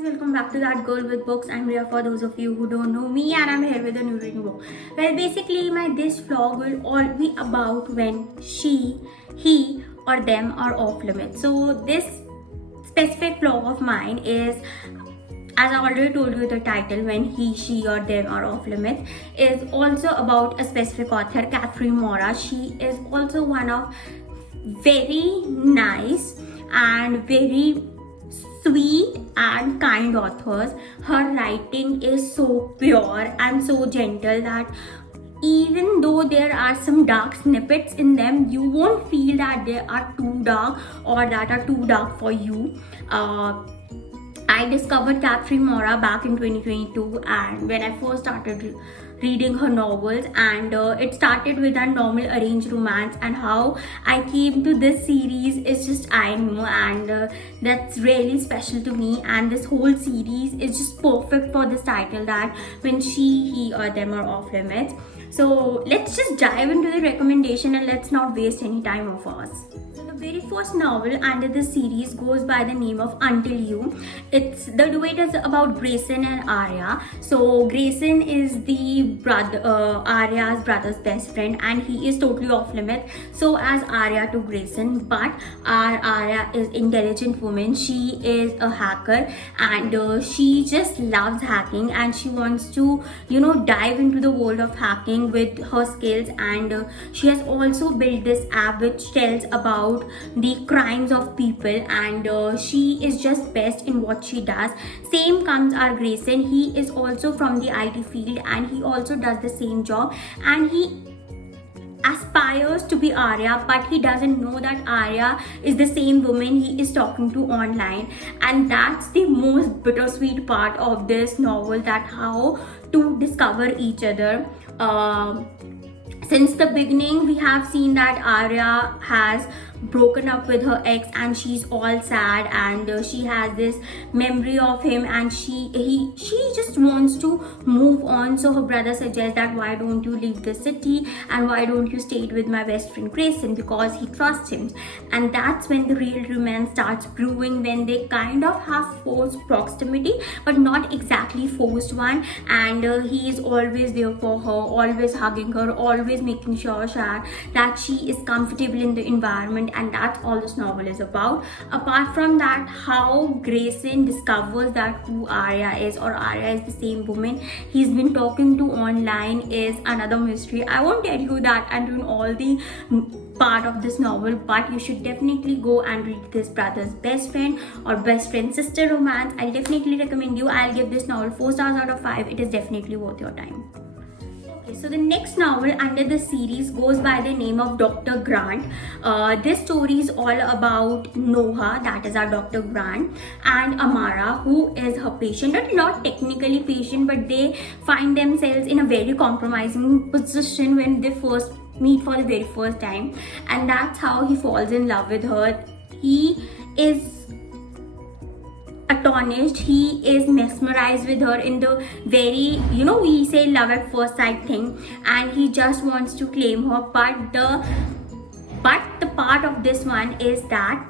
Guys, welcome back to That Girl with Books. I'm Ria for those of you who don't know me, and I'm here with a new reading book. Well, basically, my this vlog will all be about when she, he, or them are off limits. So this specific vlog of mine is, as I already told you the title, when he, she, or them are off limits, is also about a specific author, Catharina Maura. She is also one of very nice and very sweet and kind authors. Her writing is so pure and so gentle that even though there are some dark snippets in them, you won't feel that they are too dark or that are too dark for you. I discovered Catharina Maura back in 2022, and when I first started reading her novels, and it started with a normal arranged romance, and how I came to this series is just I know, and that's really special to me. And this whole series is just perfect for this title, that when she, he, or them are off limits. So let's just dive into the recommendation and let's not waste any time of ours. The very first novel under this series goes by the name of Until You. The duet is about Grayson and Arya. So Grayson is the brother, Arya's brother's best friend, and he is totally off limit. So as Arya to Grayson, but our Arya is intelligent woman. She is a hacker, and she just loves hacking, and she wants to dive into the world of hacking with her skills. And she has also built this app which tells about the crimes of people, and she is just best in what she does. Same comes our Grayson. He is also from the IT field, and he also does the same job, and he aspires to be Arya, but he doesn't know that Arya is the same woman he is talking to online. And that's the most bittersweet part of this novel, that how to discover each other. Since the beginning, we have seen that Arya has broken up with her ex, and she's all sad, and she has this memory of him, and she just wants to move on. So her brother suggests that why don't you leave the city and why don't you stay with my best friend Grayson, because he trusts him. And that's when the real romance starts brewing, when they kind of have forced proximity but not exactly forced one. And he is always there for her, always hugging her, always making sure that she is comfortable in the environment. And that's all this novel is about. Apart from that, how Grayson discovers that who Arya is, or Arya is the same woman he's been talking to online, is another mystery. I won't tell you that and ruin all the part of this novel, but you should definitely go and read this brother's best friend or best friend sister romance. I'll definitely recommend you. I'll give this novel 4 stars out of 5. It is definitely worth your time. So the next novel under the series goes by the name of Dr. Grant. This story is all about Noah, that is our Dr. Grant, and Amara, who is her patient, but not technically patient, but they find themselves in a very compromising position when they first meet for the very first time. And that's how he falls in love with her. He is astonished, he is mesmerized with her in the very, we say love at first sight thing, and he just wants to claim her. But the part of this one is that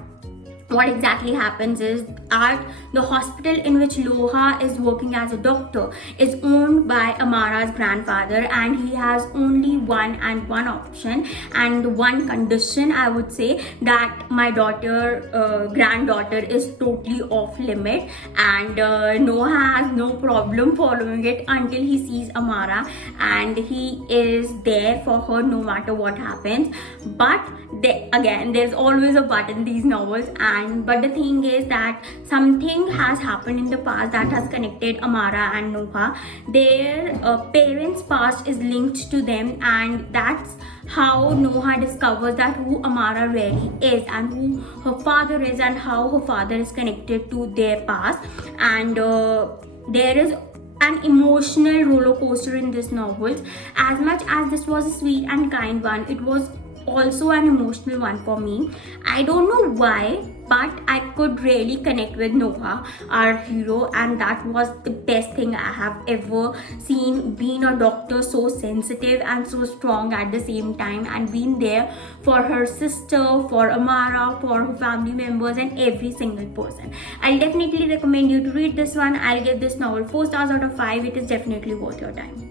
what exactly happens is at the hospital in which Loha is working as a doctor is owned by Amara's grandfather, and he has only one option and one condition, I would say, that my granddaughter is totally off limit, and Noah has no problem following it until he sees Amara, and he is there for her no matter what happens. But there's always a but in these novels. But the thing is that something has happened in the past that has connected Amara and Noah. Their parents' past is linked to them, and that's how Noah discovers that who Amara really is and who her father is, and how her father is connected to their past. And there is an emotional roller coaster in this novel. As much as this was a sweet and kind one, it was also an emotional one for me. I don't know why, but I could really connect with Noah, our hero, and that was the best thing I have ever seen. Being a doctor, so sensitive and so strong at the same time, and being there for her sister, for Maura, for her family members, and every single person. I'll definitely recommend you to read this one. I'll give this novel 4 stars out of 5. It is definitely worth your time.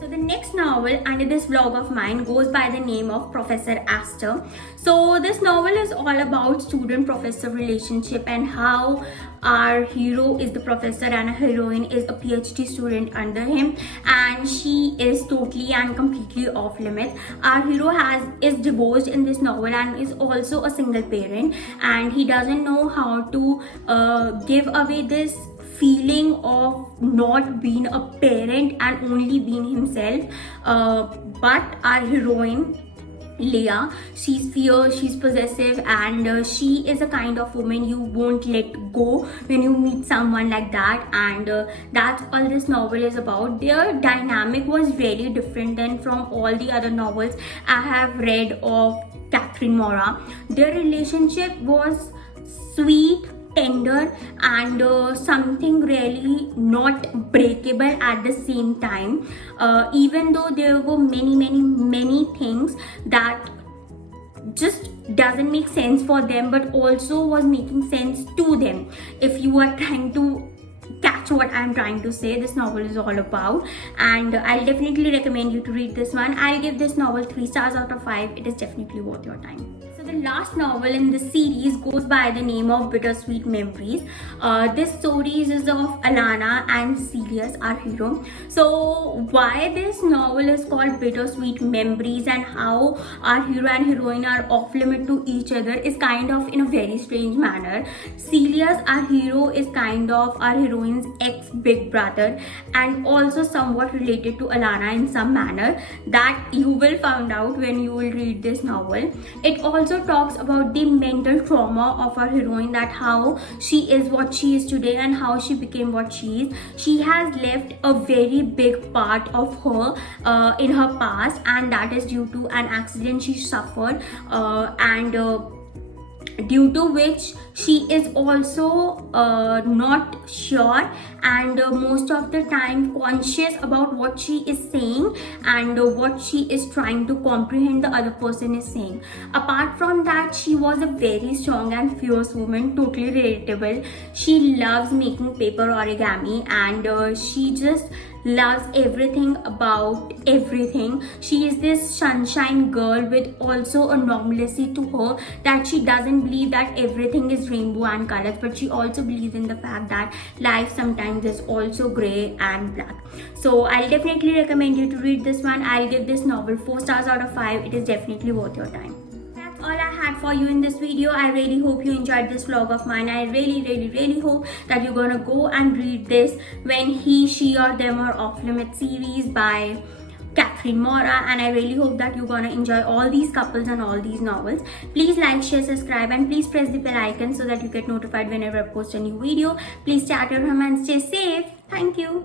So the next novel under this vlog of mine goes by the name of Professor Astor. So this novel is all about student-professor relationship and how our hero is the professor and a heroine is a PhD student under him, and she is totally and completely off limits. Our hero is divorced in this novel and is also a single parent, and he doesn't know how to give away this feeling of not being a parent and only being himself. But our heroine Leah, she's fierce, she's possessive, and she is a kind of woman you won't let go when you meet someone like that, and that's all this novel is about. Their dynamic was very different than from all the other novels I have read of Catharina Maura. Their relationship was sweet, tender, and something really not breakable at the same time, even though there were many things that just doesn't make sense for them but also was making sense to them. If you are trying to catch what I'm trying to say, this novel is all about, and I'll definitely recommend you to read this one. I'll give this novel 3 stars out of 5. It is definitely worth your time. So the last novel in this series goes by the name of Bittersweet Memories. This story is of Alana and Sirius, our hero. So why this novel is called Bittersweet Memories and how our hero and heroine are off limit to each other is kind of in a very strange manner. Sirius, our hero, is kind of our heroine's ex-big brother and also somewhat related to Alana in some manner that you will find out when you will read this novel. It also talks about the mental trauma of our heroine, that how she is what she is today and how she became what she is. She has left a very big part of her in her past, and that is due to an accident she suffered, and due to which she is also not sure and most of the time conscious about what she is saying and what she is trying to comprehend the other person is saying. Apart from that, she was a very strong and fierce woman, totally relatable. She loves making paper origami, and she just loves everything about everything. She is this sunshine girl with also a normalcy to her, that she doesn't believe that everything is rainbow and colors, but she also believes in the fact that life sometimes is also gray and black. So I'll definitely recommend you to read this one. I'll give this novel 4 stars out of 5. It is definitely worth your time. All I had for you in this video. I really hope you enjoyed this vlog of mine. I really hope that you're gonna go and read this When He, She or Them Are Off Limits series by Catharina Maura, and I really hope that you're gonna enjoy all these couples and all these novels. Please like, share, subscribe, and please press the bell icon so that you get notified whenever I post a new video. Please stay at your home and stay safe. Thank you.